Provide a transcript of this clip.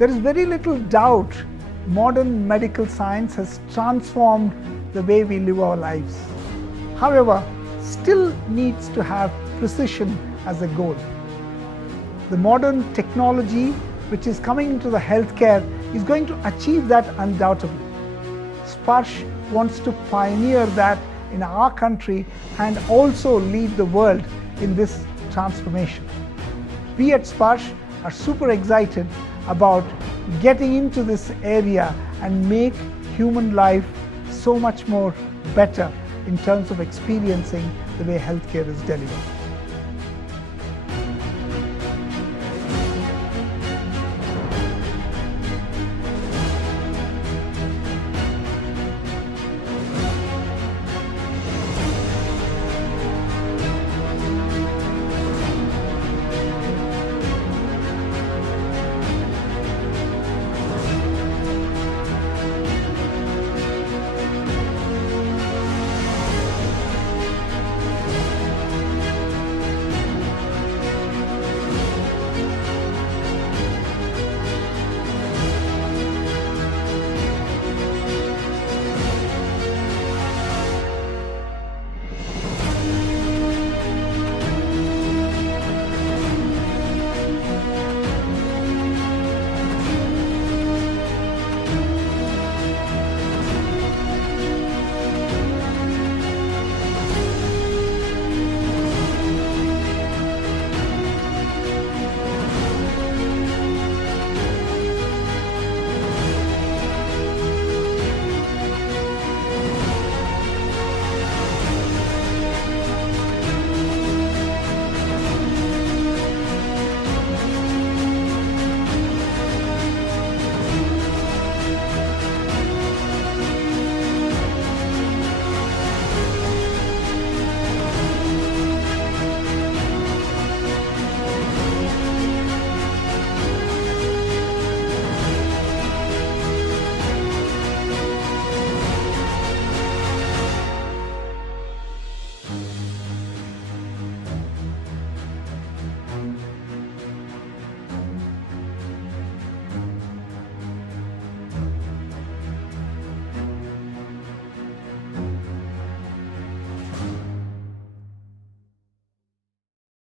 There is very little doubt modern medical science has transformed the way we live our lives. However, still needs to have precision as a goal. The modern technology which is coming into the healthcare is going to achieve that undoubtedly. SPARSH wants to pioneer that in our country and also lead the world in this transformation. We at SPARSH are super excited about getting into this area and make human life so much more better in terms of experiencing the way healthcare is delivered.